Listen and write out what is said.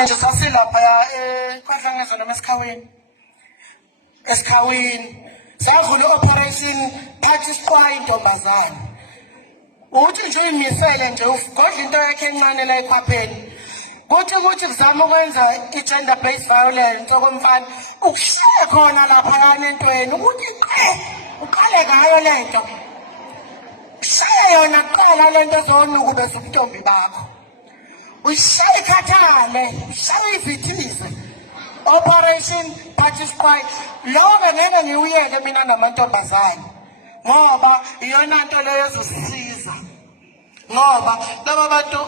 nje sasilaphaya kwaDlangezwa noma esikhawini savula i-operation phathi isiqwayi intombazane uthi nje uyimisele nje ugodla into yakhe encane la ekhwapheni kuthi kuzama ukwenza i-gender based violence okomfana ukushaya khona lapha entweni ukuthi uqale ngayo lento shaya yona kuqala lento ezonuka bese ubuntombi bakho uyishaya ikhathale shaya ivithize operation phathi isiqwayi lokho ngeke ngiwuyeke mina namantombazane ngoba iyona nto leyo ezosisiza ngoba laba bantu